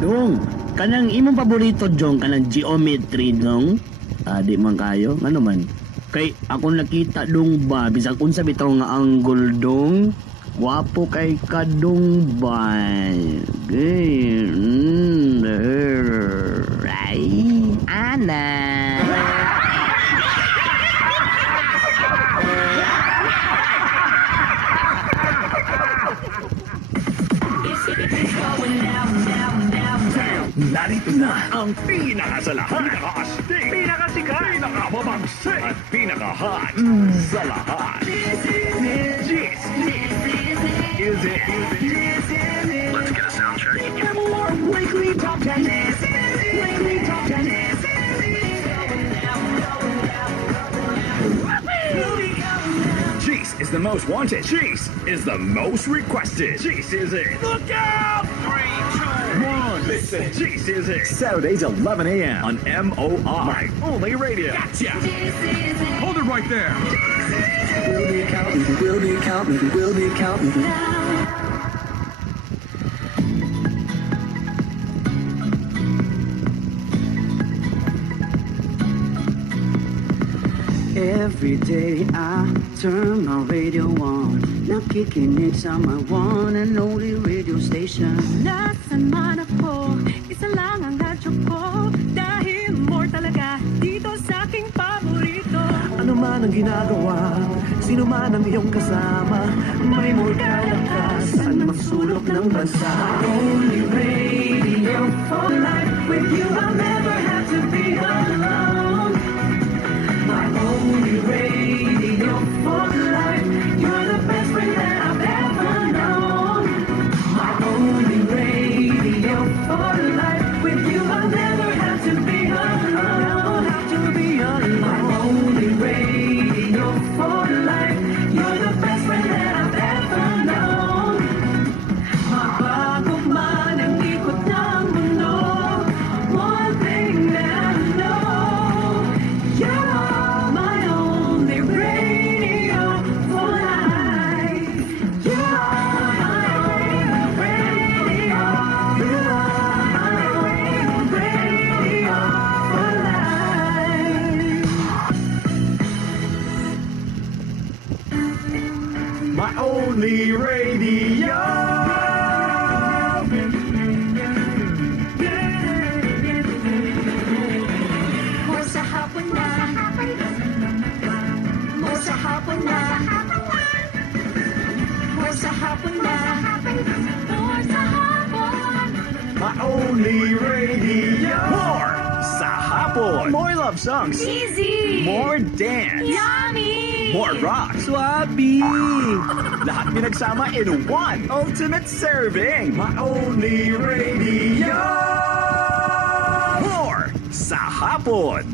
Dong, kanang imong paborito Jong kanang geometry dong. Di man kayo, ano man. Kay ako nakita dong ba bisag unsa bitaw nga angle dong. Wapo kay kadong ba. Ay, ana. Narito na ang pinakasalahan, pinakaastig, pinakasikat, pinakababagsik, at pinaka-hot sa lahat. This is it. Let's get a sound check. More weekly top 10. Weekly top 10. Cheese is the most wanted. Cheese is the most requested. Cheese is it. Look out! 3, 2, 1. Listen. Cheese is it. Saturdays 11 a.m. on MOR. My only radio. Gotcha. Hold it right there. Will the accountant, will the accountant, will the accountant. Every day I turn my radio on. Nakikinig sa my one and only radio station. Nasaan man ako, isa lang ang radyo ko. Dahil more talaga dito sa aking paborito. Ano man ang ginagawa, sino man ang iyong kasama, may more ka lakas, saan magsulok ng bansa. Only radio for life. With you I'll never have to be alone. My only radio for life. You're the best friend that I've ever known. My only radio for life. With you I'll never have to be alone. Have to be alone. My only radio for life. You're the best friend that I've ever known. Mabago man ang ikot ng mundo, one thing that I know, you're my only radio for life. You're my only radio. You're my only radio for life. My only radio. More sa hapon na. More sa hapon na. More sa hapon na. More sa hapon. My only radio. More sa hapon. More love songs. Easy. More dance. Yummy. More rock. Swabe! Lahat pinagsama in one ultimate serving. My only radio. More sa hapon.